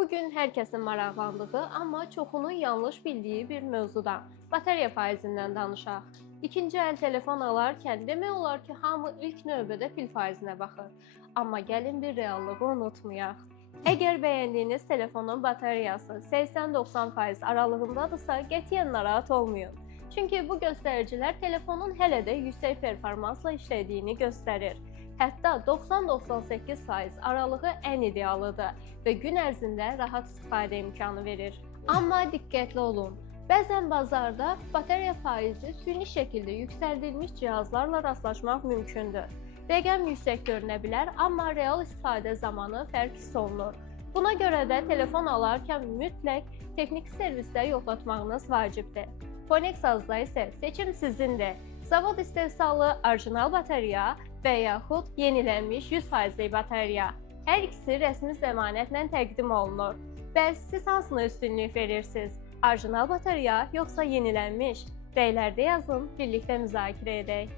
Bugün hər kəsin maraqlandığı, amma çoxunun yanlış bildiyi bir mövzudan, bateriya faizindən danışaq. İkinci əl telefon alarkən demək olar ki, hamı ilk növbədə pil faizinə baxır. Amma gəlin bir reallığı unutmayaq. Əgər bəyəndiyiniz telefonun bateriyası 80-90% aralığındadırsa, qətiyyən narahat olmayın. Çünki bu göstəricilər telefonun hələ də yüksək performansla işlədiyini göstərir. Hətta 90-98% aralığı ən idealıdır və gün ərzində rahat istifadə imkanı verir. Amma diqqətli olun. Bəzən bazarda bateriya faizi süni şəkildə yüksəldilmiş cihazlarla rastlaşmaq mümkündür. Rəqəm yüksək görünə bilər, amma real istifadə zamanı fərq hiss olunur. Buna görə də telefon alarkən mütləq texniki servisdə yoxlatmağınız vacibdir. Phonex-da isə seçim sizindir. Zavod istehsalı orijinal bateriya və yaxud yenilənmiş 100%lik bateriya. Hər ikisi rəsmi zəmanətlə təqdim olunur. Bəs siz hansına üstünlük verirsiniz? Orijinal bateriya yoxsa yenilənmiş? Rəylərdə yazın, birlikdə müzakirə edək.